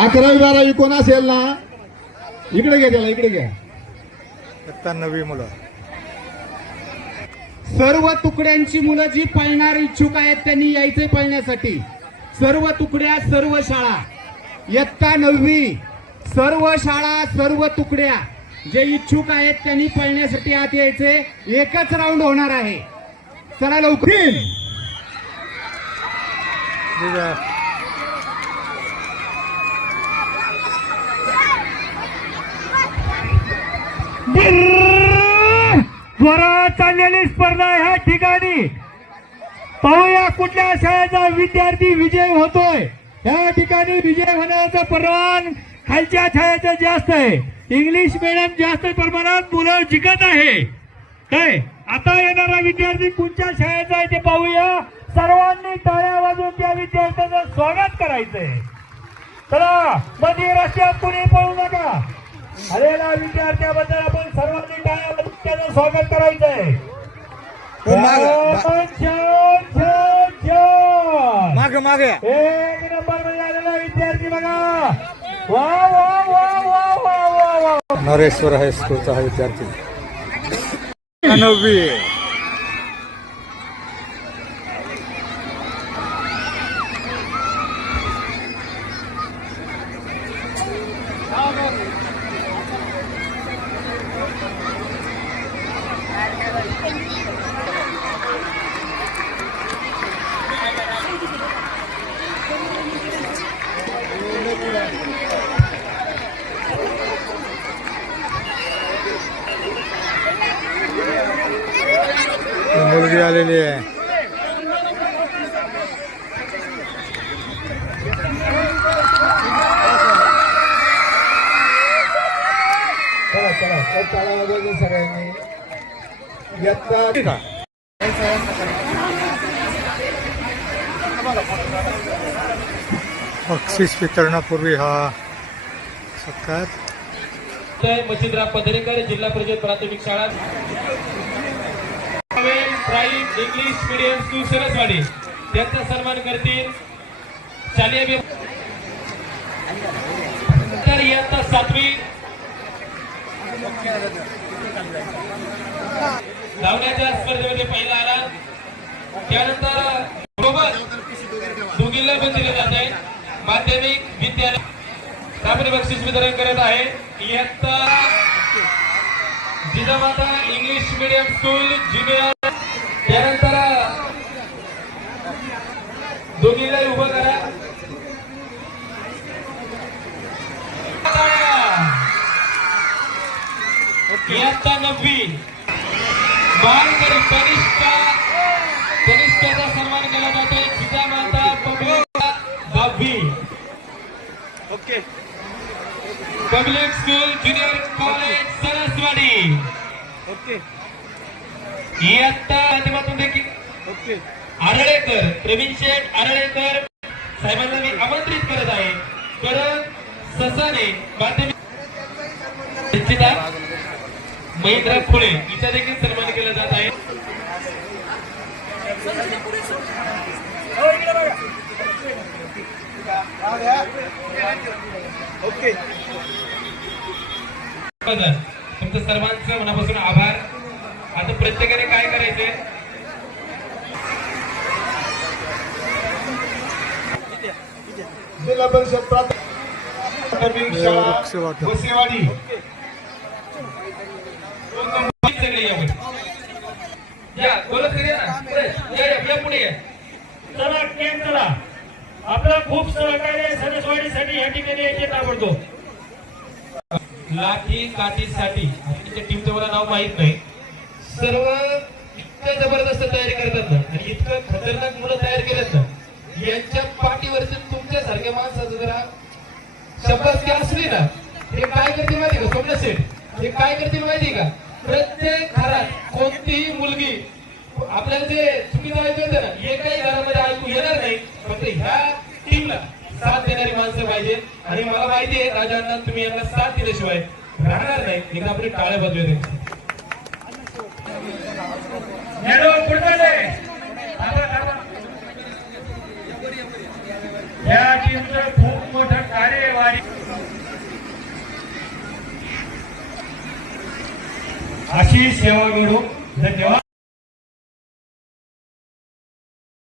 अकरावी बारावी कोण असेल ना? इकडे घ्या त्याला इकडे घ्या. नववी मुलं. सर्व तुकड्यांची मुलं जी पळणार इच्छुक आहेत त्यांनी यायचे पळण्यासाठी. सर्व तुकड्या सर्व शाळा. इयत्ता नववी. सर्व शाळा सर्व तुकड्या जे इच्छुक आहेत त्यांनी पळण्यासाठी आत यायचे एकच राऊंड होणार आहे. चला लवकर. जोरात चाललेली स्पर्धा ह्या ठिकाणी. पाहूया कुठल्या शाळेचा विद्यार्थी विजय होतोय. ह्या ठिकाणी विजय होण्याचं प्रमाण खालच्या शाळेचं जास्त आहे. इंग्लिश मिडियम जास्त प्रमाणात मुलं जिंकत आहे. काय? आता येणारा विद्यार्थी कोणत्या शाळेचा आहे ते पाहूया. सर्वांनी टाळ्या वाजून त्या विद्यार्थ्याचं स्वागत करायचंय. चला मध्ये रस्त्यात कुणी पळू नका. आलेल्या विद्यार्थ्याबद्दल आपण सर्वांनी टाळ्या त्याचं स्वागत करायचंय. हो, माग. माग माग. एक नंबरमध्ये आलेला विद्यार्थी बघा. वा वा वा वा वा वा वा. नरेश्वर हायस्कूलचा हा विद्यार्थी. आलेली आहे. सगळ्यांनी इयत्ता बक्षीस वितरणापूर्वी हा सत्कार. मच्छिंद्रा पदरेकर जिल्हा परिषद प्राथमिक शाळा. Pavel prime English medium school Saraswadi. त्यांचा सन्मान करतील. शालेय तर इयत्ता सातवी. धावण्याच्या स्पर्धेमध्ये पहिला आला. त्यानंतर बरोबर दोघींना पण दिले जात आहे माध्यमिक विद्यालय त्यामध्ये बक्षीस वितरण करत आहे. इयत्ता Jijamata English medium school junior त्यानंतर दोघीला उभं करा. इयत्ता नववी. बालकरी कनिष्ठा कनिष्ठाचा सन्मान केला जातोय जिजामाता पब्लिक दहावी पब्लिक स्कूल ज्युनियर इयत्ता माध्यमातून देखील आरळेकर प्रवीण शेठ आरळेकर साहेबांना मी आमंत्रित करत आहे. परत ससाने माध्यमिक निश्चिता महेंद्र फुले हिचा देखील सन्मान केला जात आहे. बदल तुमचं सर्वांचं मनापासून आभार. आता प्रत्येकाने काय करायचंय? जिल्हा परिषद प्राथमिक शाळा. बसेवाडी या बोलत या पुढे. या या या पुढे. या चला केम चला. आपला खूप सहकार्य सदस्यवाडीसाठी या ठिकाणी यायचे ताबडतोब. लाठी काठीसाठी त्यांच्या टीमचं मला नाव माहीत नाही. सर्व इतकं जबरदस्त तयारी करतात ना आणि इतकं खतरनाक मुलं तयार केलेत ना यांच्या पाठीवरती तुमच्या सारख्या माणसाचं जरा शब्दाची असली ना हे काय करते माहिती का? स्वप्न सेठ. हे काय करते माहिती का? प्रत्येक घरात कोणतीही मुलगी आपल्याला जे चुकीचं ऐकू येतं ना एकही घरामध्ये ऐकू येणार नाही फक्त ह्या टीमला साथ देणारी माणसं पाहिजे आणि मला माहिती आहे राजांना तुम्ही यांना साथ दिल्याशिवाय राहणार नाही. एकदा आपली टाळे बाजू त्यांची. अशी सेवा घडू धन्यवाद.